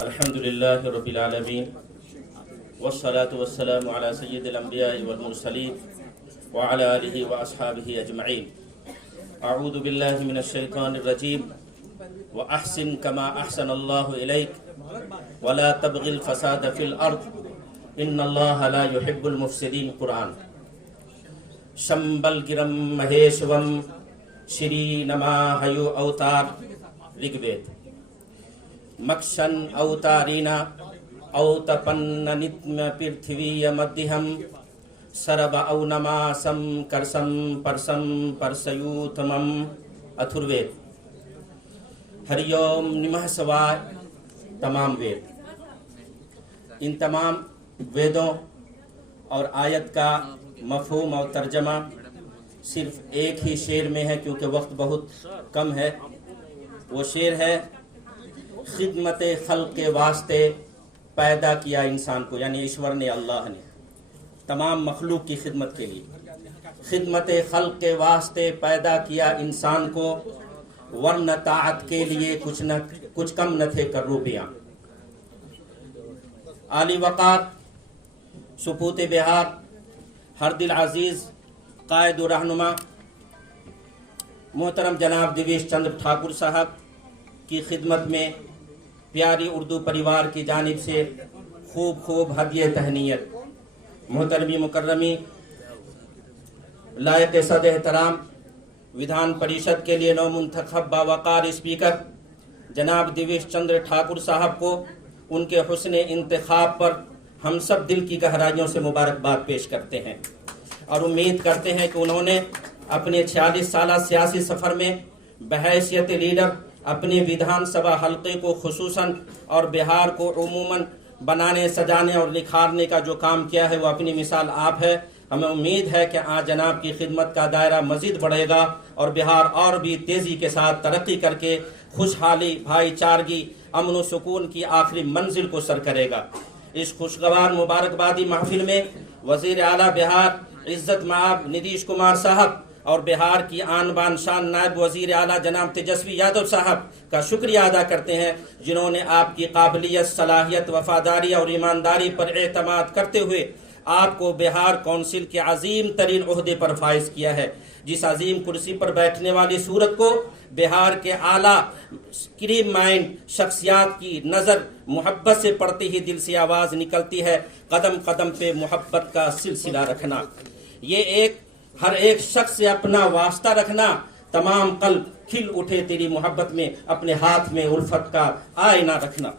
الحمد لله رب العالمين والصلاة والسلام على سيد الأنبياء والمرسلين وعلى آله وأصحابه أجمعين. أعوذ بالله من الشيطان الرجيم. وأحسن كما أحسن الله إليك ولا تبغي الفساد في الأرض إن الله لا يحب المفسدين. قرآن. شمبل گرم مہیشوم شری نما ہیو اوتار رگ وید. مکشن اوتارینا اوتپن نتم پرتھوی مدھیم سرب اونماسم کرسم پرسم پرسیوتمم. اتھروید. ہری اوم نمہ سوائے تمام وید. ان تمام ویدوں اور آیت کا مفہوم اور ترجمہ صرف ایک ہی شعر میں ہے کیونکہ وقت بہت کم ہے. وہ شعر ہے: خدمت خلق کے واسطے پیدا کیا انسان کو، یعنی ایشور نے، اللہ نے تمام مخلوق کی خدمت کے لیے خدمت خلق کے واسطے پیدا کیا انسان کو، ورنہ طاعت کے لیے کچھ کم نہ تھے کروبیاں. عالی وقار سپوت بہار ہر دل عزیز قائد و رہنما محترم جناب دیویش چندر ٹھاکر صاحب کی خدمت میں پیاری اردو پریوار کی جانب سے خوب ہدیہ تہنیت. محترمی مکرمی لائق صد احترام ودھان پریشد کے لیے نو منتخب باوقار اسپیکر جناب دیویش چندر ٹھاکر صاحب کو ان کے حسن انتخاب پر ہم سب دل کی گہرائیوں سے مبارکباد پیش کرتے ہیں اور امید کرتے ہیں کہ انہوں نے اپنے 46 سالہ سیاسی سفر میں بحیثیت لیڈر اپنے ودھان سبھا حلقے کو خصوصاً اور بہار کو عموماً بنانے، سجانے اور نکھارنے کا جو کام کیا ہے وہ اپنی مثال آپ ہے. ہمیں امید ہے کہ آج جناب کی خدمت کا دائرہ مزید بڑھے گا اور بہار اور بھی تیزی کے ساتھ ترقی کر کے خوشحالی، بھائی چارگی، امن و سکون کی آخری منزل کو سر کرے گا. اس خوشگوار مبارکبادی محفل میں وزیر اعلیٰ بہار عزت مآب نتیش کمار صاحب اور بہار کی آن بان شان نائب وزیر اعلیٰ جناب تیجسوی یادو صاحب کا شکریہ ادا کرتے ہیں، جنہوں نے آپ کی قابلیت، صلاحیت، وفاداری اور ایمانداری پر اعتماد کرتے ہوئے آپ کو بہار کونسل کے عظیم ترین عہدے پر فائز کیا ہے. جس عظیم کرسی پر بیٹھنے والی صورت کو بہار کے اعلیٰ کریم مائنڈ شخصیات کی نظر محبت سے پڑھتے ہی دل سے آواز نکلتی ہے: قدم قدم پہ محبت کا سلسلہ رکھنا. یہ ہر ایک شخص سے اپنا واسطہ رکھنا، تمام قلب کھل اٹھے تیری محبت میں، اپنے ہاتھ میں الفت کا آئینہ رکھنا.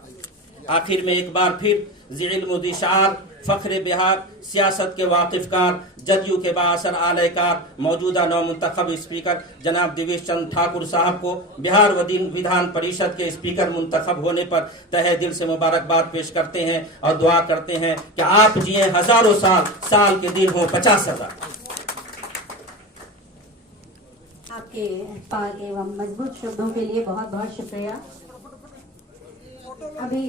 آخر میں ایک بار پھر ذی علم و ذی شعار فخر بہار، سیاست کے واقف کار، جدیو کے بااثر اعلی کار، موجودہ نو منتخب اسپیکر جناب دیویش چندر ٹھاکر صاحب کو بہار ودھان پریشد کے اسپیکر منتخب ہونے پر تہہ دل سے مبارکباد پیش کرتے ہیں اور دعا کرتے ہیں کہ آپ جئیں ہزاروں سال، سال کے دن ہوں 50,000. آپ کے پاک و مضبوط شبدوں کے لیے بہت بہت شکریہ. ابھی